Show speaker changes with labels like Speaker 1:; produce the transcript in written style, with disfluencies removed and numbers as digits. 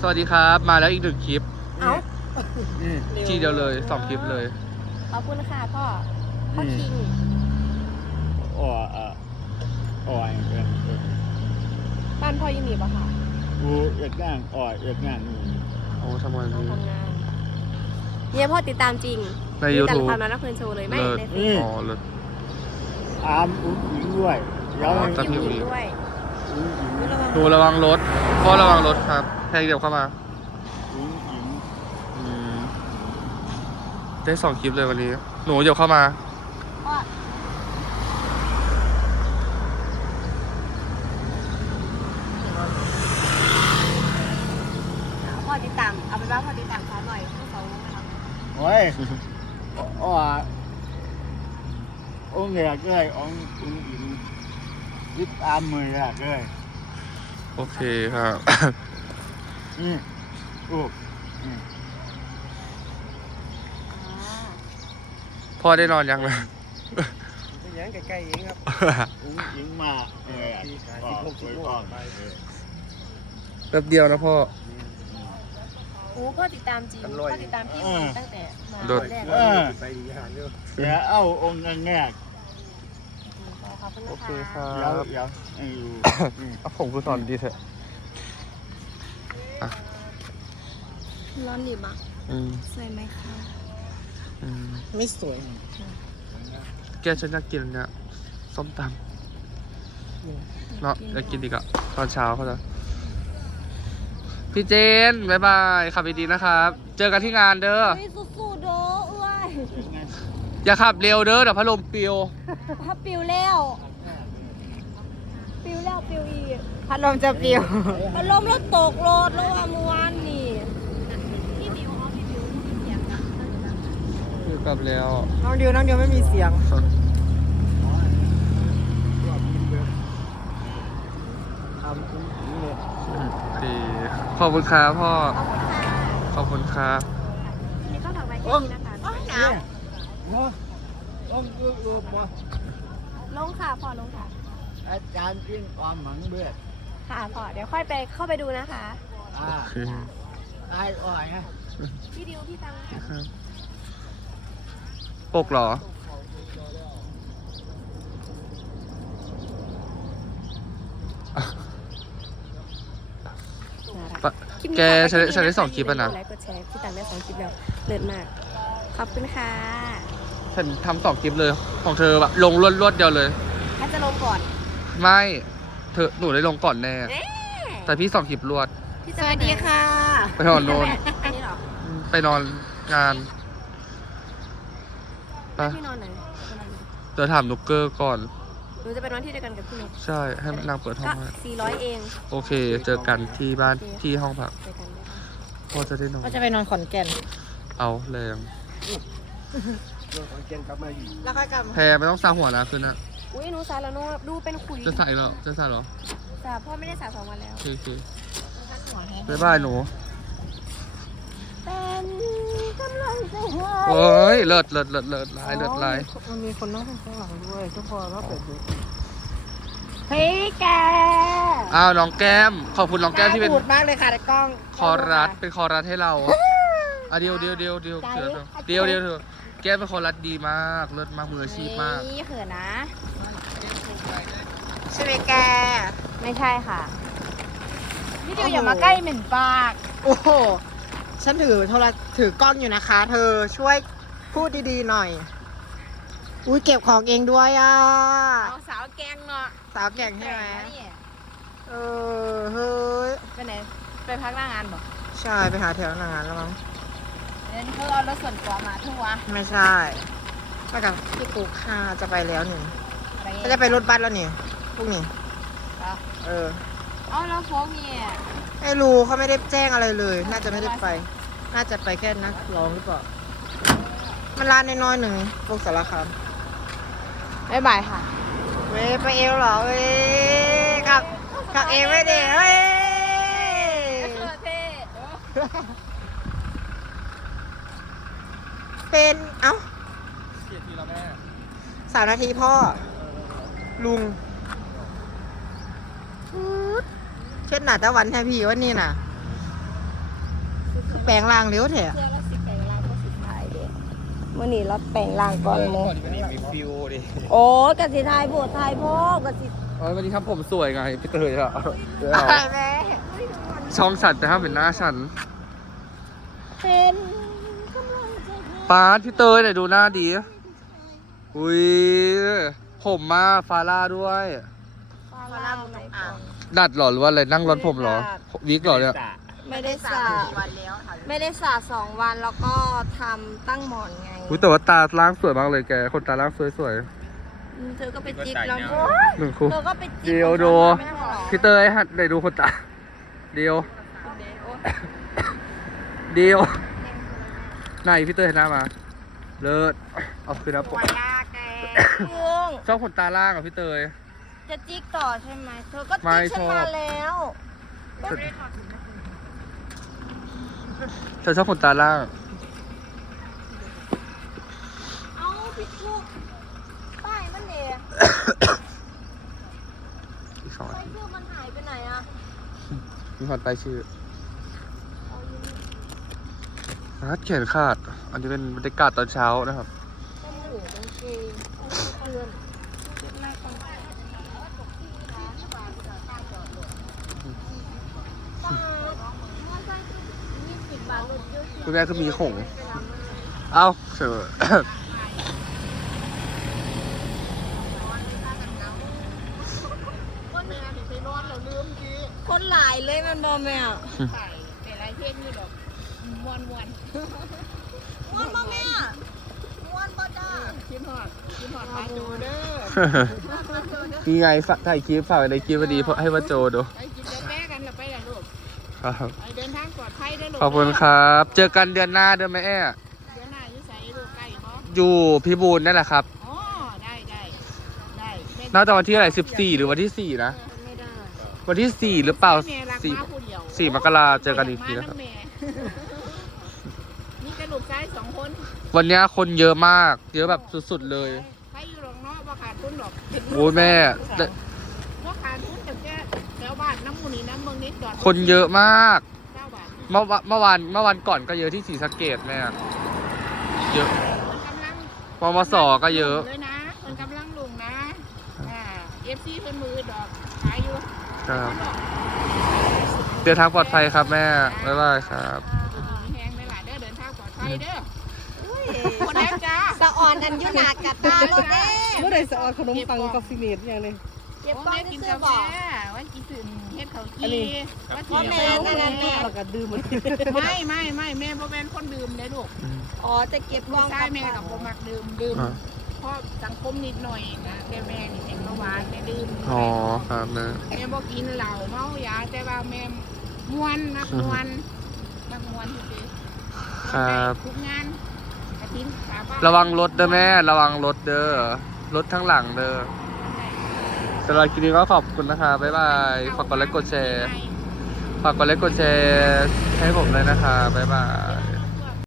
Speaker 1: สวัสดีครับมาแล้วอีก1 คลิป
Speaker 2: เอ้า
Speaker 1: ทีเดียวเลย2 คลิปเลย
Speaker 2: ขอบคุณค่ะพ่อคิง
Speaker 3: อ๋อ
Speaker 2: บ้านพ่อยังมีปะคะ
Speaker 3: กูเอ็ดงานเอ็ดงานนี่
Speaker 1: โอ้ทำไม
Speaker 2: ต้อง
Speaker 1: นี่
Speaker 2: ทำงานเนี่ยพ่อติดตามจริง
Speaker 1: ใน
Speaker 2: ติดตาม
Speaker 1: YouTube
Speaker 2: ความรักเพลินโชว์เลยไม่
Speaker 1: เลิศ
Speaker 2: ในเฟ
Speaker 1: อ๋อเลิศ
Speaker 3: อาร์มอุ้งอิงด้วยแล้ว
Speaker 1: อ๋อ
Speaker 2: ซ
Speaker 1: จะ
Speaker 2: บุ๊ก
Speaker 1: พิมพ์อีก
Speaker 2: ด้วย
Speaker 3: อุ้งอิง
Speaker 1: หนูระวังรถพ่อระวังรถครับแพงเดี๋ยวเข้ามา
Speaker 3: อุ้งอิง
Speaker 1: อืมได้2 คลิปเลยวันนี้ หนูเดี๋ยวเข้ามา
Speaker 2: พ่อพ่อติดตามเอาเป็นว่าพ่อติดตามเขาหน่อยทั้งสองนะคะ
Speaker 3: โอ้ยอ๋อองค์แรกเลยองค์อุ้งอิงยึดตามมือแรกเลย
Speaker 1: โอเคครับ
Speaker 3: นี่โอ้
Speaker 1: พ่อได้นอนยังนะ
Speaker 4: เป็นยังใกล้ๆเองครับ
Speaker 3: อุ้งอิงมาก่อน
Speaker 1: แป๊บเดียวนะพ่อ
Speaker 2: โอ้พ่อติดตามจริงพ่อติดตามพี่ตั้งแต่มา
Speaker 1: โดด
Speaker 2: แรก
Speaker 4: ไปดีหาเรื่อง
Speaker 3: เดี๋ยวเอาองค์แรก
Speaker 2: ขอบคุณ
Speaker 1: โอ
Speaker 2: นะ
Speaker 1: เค
Speaker 2: คะ
Speaker 1: ครั
Speaker 3: เดี๋ยว
Speaker 1: บ
Speaker 3: ให้ดู
Speaker 1: เอาผมคือสอนดีเถอะ
Speaker 2: ร้อนดิบอ่ะ
Speaker 1: อืม
Speaker 2: สวยไหมคะ
Speaker 1: อืม
Speaker 4: ไม่สวย
Speaker 1: แกฉันอยากกินเนี่ยส้มตำเนาะอยากกินอีกอะตอนเช้าเขาจะพี่เจนบ๊ายบายขับดีๆนะครับ เจอกันที่งานเด้อ
Speaker 2: ไม่สู้ๆเด้อเอ้ย
Speaker 1: อย่าขับเร็วเด้อเดี๋ยวพัดลมปลิว
Speaker 2: พัดปิวแล้วปิวแล้วปิวอีกพัดลมจะปิวพัดลมรถตกรถแล้วว่าเมื่อวานนี่พี่ปิวเขาพี่ปิวมีเสียงนะ
Speaker 1: อยู่กลับแล้ว
Speaker 4: น้องเดียวไม่มีเสียง
Speaker 1: โอเคขอบคุณครับพ่อ
Speaker 2: ขอบคุณค่ะ
Speaker 1: ขอบคุณครับ
Speaker 2: นี่ก็ถักไว้แค่นี้นะคะ
Speaker 3: ต้องรูปมา
Speaker 2: ลงค่ะพอลงค่ะ
Speaker 3: อาจารย์จิ้งความหมังเบือด
Speaker 2: ค่ะพอเดี๋ยวค่อยไปเข้าไปดูนะคะ
Speaker 3: อ่า
Speaker 1: โอเค
Speaker 3: ตายอ่อยนะ
Speaker 2: พี่ดิวพี่ตังค่ะ
Speaker 1: ครับปกเหรอ ปะ
Speaker 2: คลิปนี้
Speaker 1: แก
Speaker 2: ฝากว้
Speaker 1: ฉันได้
Speaker 2: แค่
Speaker 1: 2 คลิปอะนะ
Speaker 2: กดไลค์กดแชร์พี่ตังได้2 คลิปแล้วเลิศมากขอบคุณค่ะ
Speaker 1: ฉันทำ2 คลิปเลย ของเธอแบบลงรวดเดียวเลย
Speaker 2: ถ้าจะลงก่อน
Speaker 1: ไม่เธอหนูได้ลงก่อนแน่
Speaker 2: เอ๊ะ
Speaker 1: แต่พี่2 คลิปรวด
Speaker 2: พี่สวัสดีค่ะ
Speaker 1: ไปนอนโน่น
Speaker 2: อันนี้เหรอ
Speaker 1: ไปนอนงานไป
Speaker 2: พี่นอนไหน
Speaker 1: เดี๋ยวถามนุกเกอร์ก่อน
Speaker 2: หนูจะไปนอนที่เดียวกันกับพี่นุ๊ก
Speaker 1: ใช่ให้นางเปิดห้อง
Speaker 2: ก็
Speaker 1: ให้
Speaker 2: 400เอง
Speaker 1: โอเค เจอกันที่บ้านที่ห้องพัก
Speaker 2: เจอกันนะคะ
Speaker 1: พ่อจะได้นอน
Speaker 4: ก็จะไปนอนขอนแก่น
Speaker 1: เอาแรง
Speaker 4: เรื่องของเกณฑ์กลับมาอีกแล้วค่อยกลับ
Speaker 1: แพรไม่ต้องซาหัวนะคืนน่ะ
Speaker 2: อุ้ยหนูสาแล้วหนูดูเป็นขุย
Speaker 1: จะใส่เหรอจะใส่เหรอ
Speaker 2: สาพ่อไม่ได้สา2 วันแล้ว
Speaker 1: โอเคบ๊ายบายหนู
Speaker 2: เป็นกำลังใจให้
Speaker 1: โอ้ยเลิศลายเลิศลาย
Speaker 4: มันมีคนนั่งข้างหลังด้วยทุกคนว่าเปิดดู
Speaker 2: เฮ้ยแก
Speaker 1: อ้าวน้องแก้ม ขอบคุณน้องแก้มที่เป็น
Speaker 4: พูดมากเลยค่ะในกล้อง
Speaker 1: คอรัสเป็นคอรัสให้เราอ่ะเดียวเถอะแก้มเป็นคอรัสดีมากเลิศมากมืออาชีพมาก
Speaker 2: นี่เขินนะ
Speaker 4: ใช่ไหมแก
Speaker 2: ไม่ใช่ค่ะพี่ดิวอย่ามาใกล้เหม็นปาก
Speaker 4: โอ้โหฉันถือกล้องอยู่นะคะ เธอช่วยพูดดีๆหน่อย อุ้ยเก็บของเองด้วยอ่ะ
Speaker 2: เอาสาวแกงเนาะ
Speaker 4: สาวแก่งใช่ไหม
Speaker 2: นี่
Speaker 4: เเฮ้ย
Speaker 2: ไปไหนไปพักหน้างานบอก
Speaker 4: ใช่ไปหาแถวหนางานแล้วมั้ง
Speaker 2: เดี๋ยวนี้เขาเอารถส่วนตัวมาทั่ว
Speaker 4: ไม่ใช่ไปกับพี่กุ๊กค่ะจะไปแล้วนี่ก็จะไปรถบัสแล้วนี่พวกนี้เออ
Speaker 2: เอาแล้วโฟกเนี่ย
Speaker 4: ไม่รู้เขาไม่ได้แจ้งอะไรเลย น่าจะไม่ได้ไป น่าจะไปแค่นักร้องหรือเปล่า มันร้านน้อยๆหนึ่งพวกสารคาม
Speaker 2: บ๊ายบายค่ะ
Speaker 4: เว้ยไปเอวเหรอเว้ยกับเอวไม่เด็เว้ย
Speaker 2: เท่
Speaker 4: เป็นเอ้า
Speaker 1: เสียทีละแม่
Speaker 4: 3 นาทีพ่อ ลุงเช็ดหนาตะวันแทนพี่ว่านี่น่ะลงร่างเร็วแท้
Speaker 2: เสื้อแล้วสิแปลงร่างก็สิถ่ายเด้มื้อนี้เราแปลงร่างก่อนโม
Speaker 1: มีฟิวดิ
Speaker 2: โอ้กะสิถ่ายโพดถ่ายโพดกะสิ
Speaker 1: วันนี้ครับผมสวยไงพี่เตยอะ
Speaker 4: แม่
Speaker 1: ช่องฉันแต่ถ้าเป็นหน้าฉัน
Speaker 2: เป็นกำลังใจให้
Speaker 1: ปาดพี่เตยไหนดูหน้าดีอุ้ยผมมาฟาร่าด้วย
Speaker 2: ฟาร่าไหนก่อน
Speaker 1: ดัดเหรอหรือว่าอะไรนั่งรถผมเหรอวิกเหรอเนี่ย
Speaker 2: ไม่ได้สระ
Speaker 4: วันแล้วค่ะ
Speaker 2: ไม่ได้สระ2 วันแล้วก็ทำตั้งหมอนไง
Speaker 1: อุ้ยแต่ว่าตาล่างสวยมากเลยแกคนตาล่างสวย
Speaker 2: เธอก็ไปจิ๊กแล้ว
Speaker 1: ๆหนึ่งคู่
Speaker 2: เธอก็ไปจิ๊ก
Speaker 1: เดี๋ยวดู
Speaker 2: ไม่ได้หรอ
Speaker 1: พี่เตยหัดไหนดูคนตาเดียวเดียวไหนพี่เตยหันหน้ามาเลิศเอาคืนนะผม
Speaker 2: วันลาแกเรื่อง
Speaker 1: ชอบคนตาล่างอ่ะพี่เตย
Speaker 2: จะจิ๊กต่อใช่ไหมเธอก็
Speaker 1: ไม่
Speaker 2: จิ๊กฉัน
Speaker 1: ชอบ
Speaker 2: มาแล้ว
Speaker 1: เธอชอบคนตาล่าง
Speaker 2: เอาผิดลูกป้ายมันเด็ก
Speaker 1: อีก2
Speaker 2: ป้า
Speaker 1: อาย ทิตย์
Speaker 2: ชื่อมันหายไปไหนอะ
Speaker 1: มีคนไปชื่อรัดแขนขาด อันนี้เป็นบรรยากาศตอนเช้านะครับ
Speaker 2: ต้องหูกางเกงเพื่อนเก็บแม่ก่อน20 บาทลดเยอะ
Speaker 1: คุณแม่ก็มีของเอ้าเฉย
Speaker 2: คนหลายเลยมันบอแม่อะ
Speaker 5: แต่หลายเพลงนี่ดอกมวน
Speaker 2: ม้วนบอแม่ม้วนบอจ้า
Speaker 5: คิดฮอดปาจูเด้อ
Speaker 1: มีไงฝากถ่ายคลิปฝากในคลิปพอดีให้มาโจดู
Speaker 5: ไปกินกาแฟกันแล้วไปล่ะลูก
Speaker 1: ครับ
Speaker 5: ไปเดินทางปลอดภัยเด้อลูก
Speaker 1: ขอบคุณครับ เจอกันเดือนหน้าเดือนแม่แอ้
Speaker 5: เดี๋ยวหน้าอยู่ไสลูกใกล้บ่
Speaker 1: อยู่พิบูลนั่นแหละครับ
Speaker 5: อ๋อได้แม่
Speaker 1: น่าจะวันที่อะไร14 หรือวันที่ 4 นะ
Speaker 2: ไม่ได้
Speaker 1: วันที่ 4 หรือเปล่า
Speaker 5: แม่รักมาผู้เดียว
Speaker 1: 4 มกราเจอกันอีกทีนะครับ
Speaker 5: แม่นี่กระลูกชาย2 คน
Speaker 1: วันนี้คนเยอะมาก เยอะแบบสุดๆเลย
Speaker 5: ใครอยู่หรอกเนาะบ่ขาดทุนหรอก
Speaker 1: โอ้ยแม่
Speaker 5: บ่ขาดทุนแต่แค่แถวบ้านน้ำหมูนี่น้ำเมืองนี้จอด
Speaker 1: คนเยอะมาก
Speaker 5: 9 บาท
Speaker 1: เมื่อวันก่อนก็เยอะที่ศรีสะเกษแม่ เยอะ
Speaker 5: กำลัง
Speaker 1: ปมสก็เยอะ
Speaker 5: เลยนะมันกำลังลงนะFC เพิ่นมือดอกขายอยู่
Speaker 1: ครับ เดินทางปลอดภัยครับแม่ บ๊ายบายครับ
Speaker 5: แหงไม่หลายเด้อเดินทางปลอดภัยเด้อ
Speaker 2: อุ้ย
Speaker 5: คนแรกจ้า
Speaker 2: สะอ่อนอันยุนากกัดตาโลดเด้
Speaker 6: เมื่อไรจะเอาขนมปังกาแฟเมดอย่างนี้
Speaker 2: เก็บ
Speaker 5: โอ้
Speaker 2: ก้อน
Speaker 5: แม่
Speaker 2: ที่
Speaker 5: กิน
Speaker 2: เสื้อก
Speaker 5: าแฟ
Speaker 2: บอก
Speaker 5: วันกี่ตื่นเฮ็ดเขาว
Speaker 6: อันนี้
Speaker 5: กี้ว่า
Speaker 2: พ่อแม่นั่นน่ะแม่
Speaker 6: แล้วก็ดื่มมัน
Speaker 5: ไม่แม่บ่เป็นคนดื่มเลยลูก
Speaker 2: อ๋อจะเก็บก
Speaker 5: ลู
Speaker 2: ล้อก ง
Speaker 5: ชายแม่กับบ่มักดื่มเพราะสังคมนิดหน่อยนะแต่แม่นี่เป็นเบาหวานแม่ดื่ม
Speaker 1: อ๋อครับแม่
Speaker 5: แม่บ่กินเหล้าเมายาแต่ว่าแม่ม่วนนักม่วนซื่อๆ
Speaker 1: ครับ
Speaker 5: ทุกงานกฐินสาบาน
Speaker 1: ระวังรถเด้อแม่ ระวังรถเด้อ รถข้างหลังเด้อสำหรับคลิปนี้ก็ขอบคุณนะคะ บ๊ายบาย ฝากกดไลค์กดแชร์ ฝากกดไลค์กดแชร์ให้ผมเลยนะคะ บ๊ายบาย